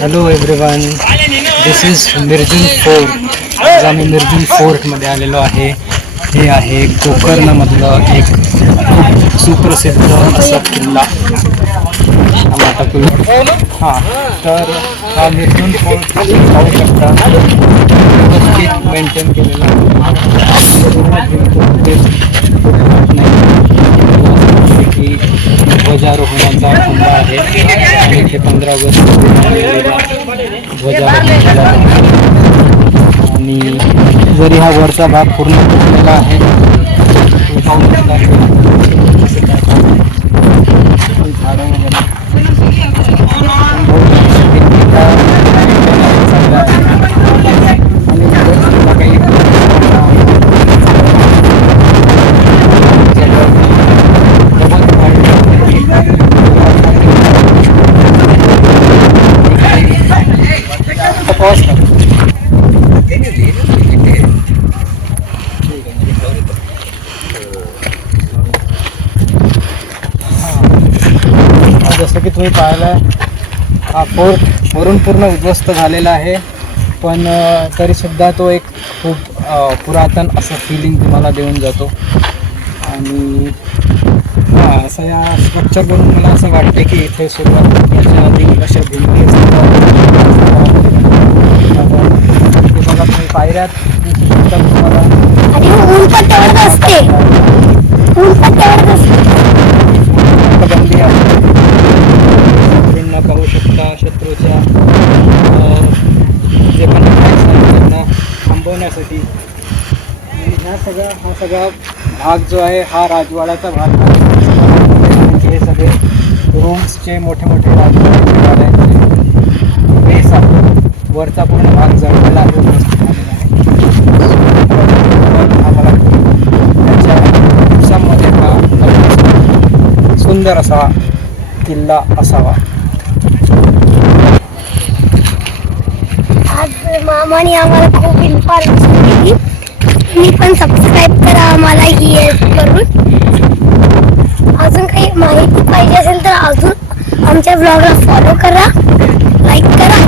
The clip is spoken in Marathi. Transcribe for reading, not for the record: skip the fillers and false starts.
Hello everyone, this is Mirjan fort. आज आम्ही मिरजून फोर्टमध्ये आलेलो आहे. हे आहे गोकर्णमधलं एक खूप सुप्रसिद्ध असा किल्ला. हां, तर हा मिरजून फोर्ट पाहू शकता, व्यवस्थित मेंटेन केलेला की ध्वजारोहणाचा खंबा आहे आणि इथे 15 ऑगस्ट ध्वजारोहण केला आणि जरी हा वरचा भाग पूर्ण फुटलेला आहे, झाडं जसं की तुम्ही पाहिलं, हा फोर्ट वरून पूर्ण उद्ध्वस्त झालेला आहे, पण तरीसुद्धा तो एक खूप पुरातन असं फिलिंग तुम्हाला देऊन जातो. आणि हां, असं या स्ट्रक्चरवरून मला असं वाटते की इथे सुरुवात याच्या आधी अशा भिंती बघा तुम्ही पायऱ्यात तुम्हाला बंदी आहे. पाहू शकता शत्रूच्या जे पण त्यांना थांबवण्यासाठी. आणि हा सगळा भाग जो आहे हा राजवाड्याचा भाग आहे. हे सगळे रूम्सचे मोठे राजवाड्याचे बेस आहे. वरचा पूर्ण भाग जळलेला आहे, आम्हाला त्याच्या दिवसांमध्ये हा सुंदर असा किल्ला असावा. आज मामाने आम्हाला खूप इन्फॉर्मेशन दिली. तुम्ही पण सबस्क्राईब करा आम्हाला ही हेल्प करून. अजून काही माहिती पाहिजे असेल तर अजून आमच्या ब्लॉगला फॉलो करा, लाईक करा